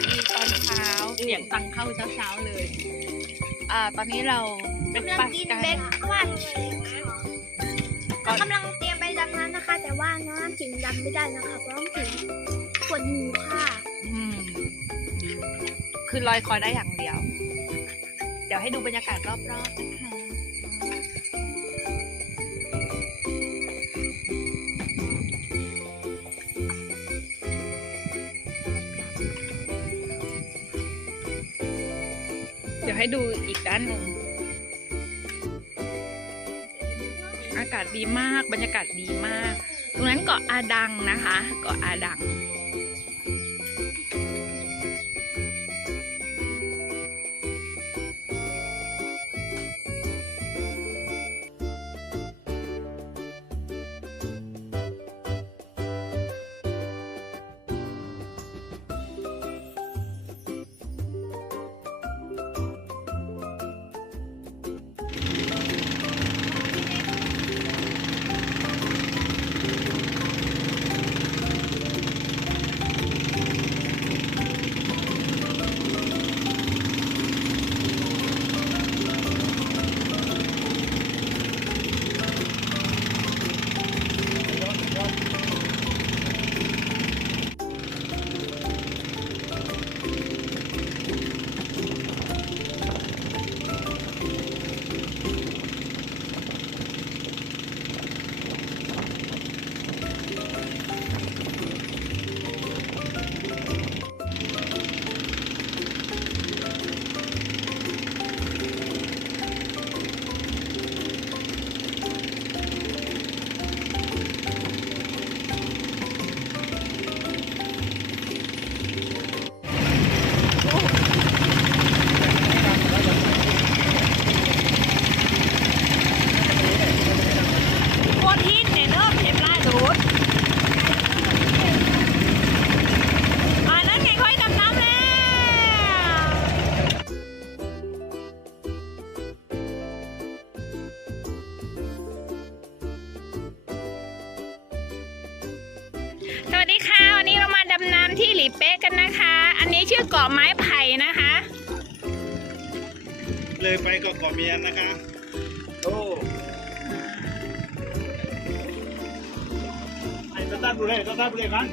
วัสดีตอนเช้าเสียงตังเข้าเช้าๆเลยอ่าตอนนี้เราเป็นกำลัปังกกินกัน เบคอน กำลังเตรียมไปดำน้ำนะคะ แต่ว่าน้ำถึงดำไม่ได้นะคะเพราะว่าถึงปวดหูค่ะอืมคือลอยคอได้อย่างเดียว เดี๋ยวให้ดูบรรยากาศรอบๆนะคะ ให้ดูอีกด้านหนึ่ง อากาศดีมาก บรรยากาศดีมาก ตรงนั้นเกาะอาดังนะคะ เกาะอาดัง ดำน้ำที่หลีเป๊ะกันนะคะ อันนี้ชื่อเกาะไม้ไผ่นะคะ เลยไปก็เกาะเมียนนะคะ โอ้ไอ้ตาตาบุเร่ตาตาบุเร่กัน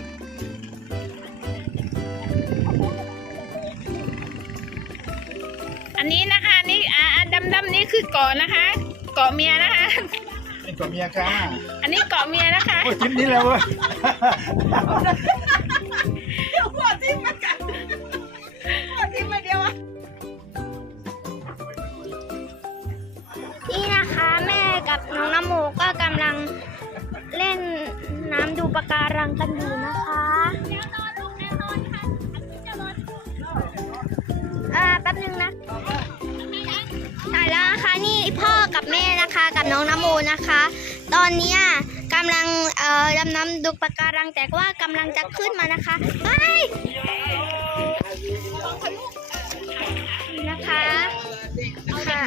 อันนี้นะคะอันนี่อ่าดำดำๆนี่คือเกาะนะคะ เกาะเมียนะคะ ไอ้เกาะเมียค่ะอันนี้เกาะเมียนะคะ โอ้ยจิ้มนี้แล้วเว้ย นี่นะคะแม่กับน้องน้ำโมก็กำลังเล่นน้ำดูปะการังกันอยู่นะคะอ่าแป๊บนึงนะถ่ายแล้วนะคะนี่พ่อกับแม่นะคะ กับน้องน้ำโมนะคะ ตอนเนี้ย กำลังเอ่อดำน้ำดูปะการังแต่ว่ากำลังจะขึ้นมานะคะไปนะคะค่ะ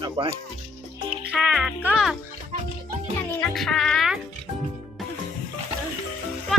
เอาไปค่ะก็แค่นี้นะคะว่า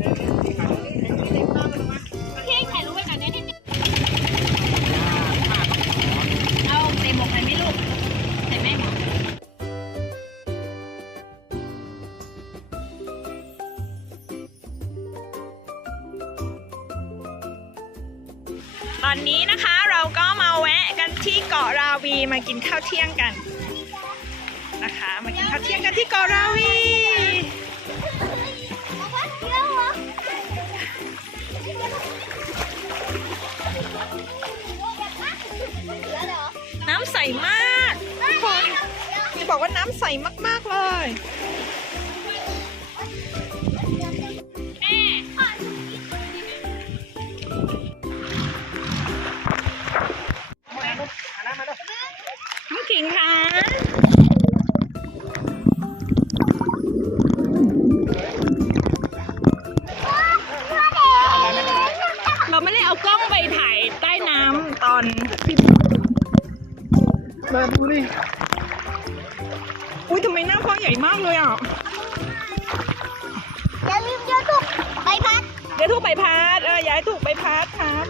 อนนี้นะคะเราก็มาแวะกันที่เกาะราวีมากินข้าวเที่ยงกัน นะคะ มากินข้าวเที่ยงกันที่เกาะราวี ดูดิอุ้ยทำไมหน้าพ่อใหญ่มากเลยอะอย่าลืมเยอะทุกใบพัดเดี๋ยวถูกใบพัดเออย้ายถูกใบพัดครับ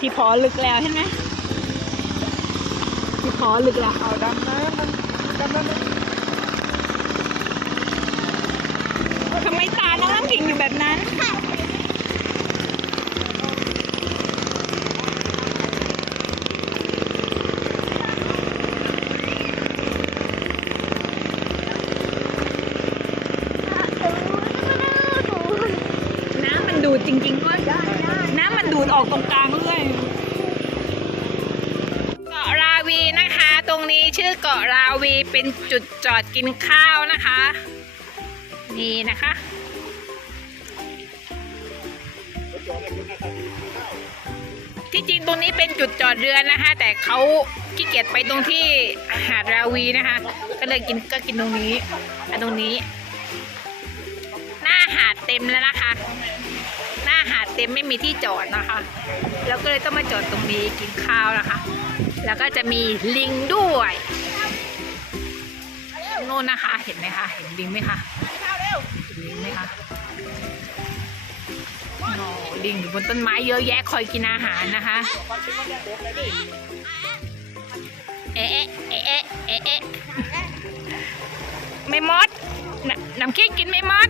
ที่พอลึกแล้วใช่ไหม ที่พอลึกแล้วเอาดำน้ำมันดำน้ำมันทำไมตาน้องน้ำขิงอยู่แบบนั้นน้ำมันดูดจริงๆก็น้ำมันดูดออกตรงกลาง เกาะราวีเป็นจุดจอดกินข้าวนะคะ นี่นะคะที่จริงตรงนี้เป็นจุดจอดเรือนะคะ แต่เขาขี้เกียจไปตรงที่หาดราวีนะคะ ก็เลยกินก็กินตรงนี้อันตรงนี้ หน้าหาดเต็มแล้วนะคะ หน้าหาดเต็มไม่มีที่จอดนะคะแล้วก็เลยต้องมาจอดตรงนี้กินข้าวนะคะ แล้วก็จะมีลิงด้วย น่นนะคะ เห็นไหมคะเห็นลิงไหมคะเห็นลิงไหมคะโอ้ลิงอยู่บนต้นไม้เยอะแยะคอยกินอาหารนะคะเอ๊ะเอ๊ะเอ๊ะเอ๊ะเอ๊ะไม่มดน้ำขี้กินไม่มด